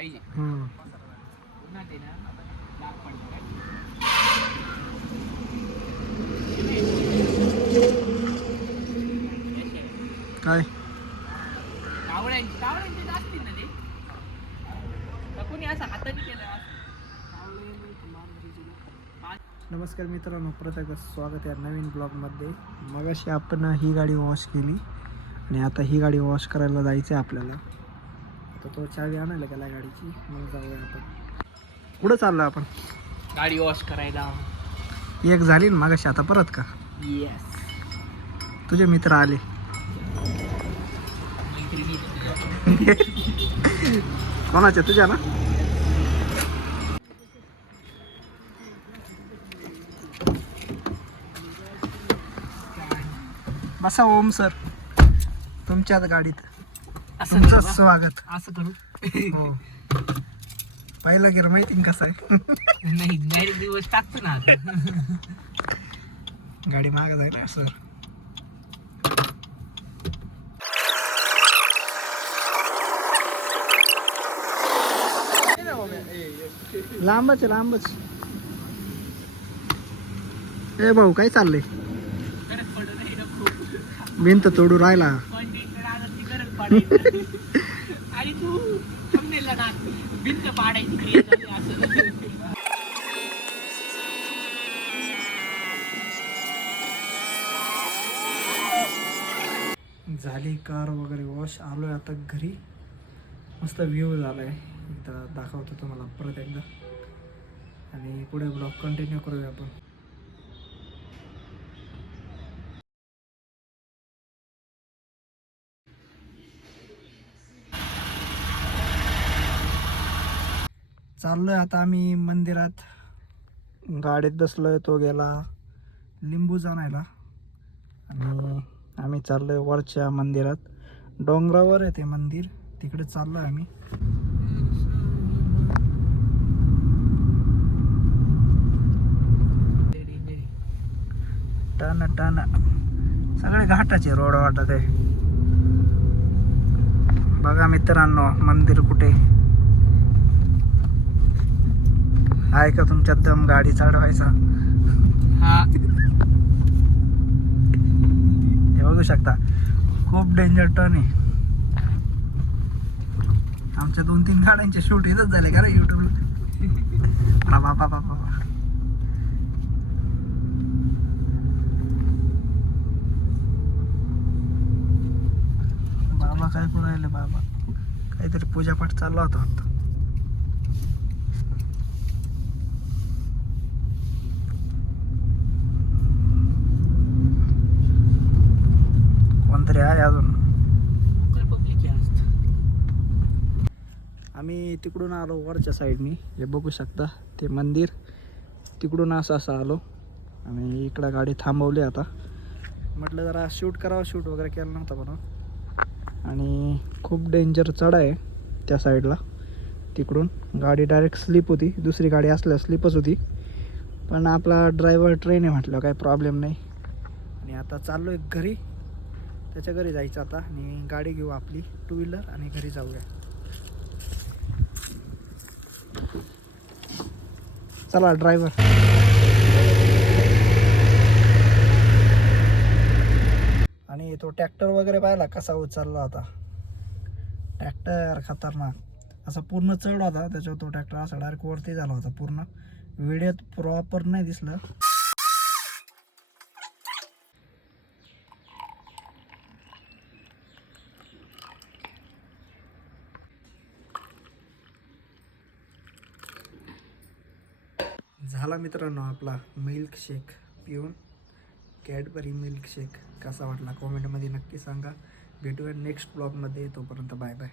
पाहिजे. पुन्हा ते ना डाग पडतो काय कावळ्यांची असतील ना ते का कोणी असं हाताने केलं असं. नमस्कार मित्रांनो, परत एकदा स्वागत आहे नवीन ब्लॉगमध्ये. मगाशी आपण ही गाडी वॉश केली आणि आता ही गाडी वॉश करायला जायचं आहे आपल्याला. आता तो चावी आणायला गेला गाडीची, मग जाऊया आपण. कुठं चाललो आपण? गाडी वॉश करायला. एक झाली ना मगाशी, आता परत का? येस. तुझे मित्र आले. कोणाचे? तुझ्या ना? बसा ओम सर, तुमच्याच गाडीत तुमचं स्वागत. असं करू. हो, पहिला गेर माहिती कसं आहे? नाही डायरेक्ट दिवस टाकतो ना आता. गाडी मागं जायला सर. लांबच लांबच. ए भाऊ, काय चाललंय? भिंत तोडू राहिला. आणि तू थांबलेला ना भिंत पाडायची असं. झाली कार वगैरे वॉश. आलोय आता घरी. मस्त व्ह्यू झालाय, एकदा दाखवतो तुम्हाला परत एकदा, आणि पुढे ब्लॉग कंटिन्यू करूया आपण. चाललोय आता आम्ही मंदिरात. गाडीत बसलोय, तो गेला लिंबू आणायला आणि आम्ही चाललोय वरच्या मंदिरात. डोंगरावर आहे ते मंदिर, तिकडे चाललोय आम्ही. टन टन सगळे घाटाचे रोड वाटत आहे. बघा मित्रांनो, मंदिर कुठे आहे का तुमच्यात दम गाडी चढवायचा? हा, हे बघू शकता, खूप डेंजर टर्न आहे. आमच्या 2-3 गाड्यांचे शूट इथंच झाले का रे युट्यूबला. बाबा बाबा, बाबा काय करू राहिले? बाबा काहीतरी पूजापाठ चालला होता वाटतं. कोणतरी आहे अजून. आम्ही तिकडून आलो वरच्या साईडनी, हे बघू शकता ते मंदिर. तिकडून असं आलो आणि इकडं गाडी थांबवली. आता म्हटलं जरा शूट करावं, शूट वगैरे केलं नव्हतं म्हणून. आणि खूप डेंजर चढ आहे त्या साईडला. तिकडून गाडी डायरेक्ट स्लिप होती. दुसरी गाडी असल्या स्लिपच होती, पण आपला ड्रायव्हर ट्रेन आहे म्हटलं काही प्रॉब्लेम नाही. आणि आता चाललो एक घरी, त्याच्या घरी जायचं आता. आणि गाडी घेऊ आपली 2 व्हीलर आणि घरी जाऊया. चला ड्रायव्हर. आणि तो ट्रॅक्टर वगैरे पाहिला कसा उचलला होता. ट्रॅक्टर खतरनाक, असा पूर्ण चढ होता त्याच्यावर. तो ट्रॅक्टर असा डायरेक्ट वरती झाला होता पूर्ण. व्हिडिओत प्रॉपर नाही दिसलं. झाला मित्रांनो आपला मिल्कशेक पिऊन. कॅडबरी मिल्कशेक कसा वाटला कॉमेंटमध्ये नक्की सांगा. भेटूया नेक्स्ट ब्लॉगमध्ये. तोपर्यंत बाय बाय.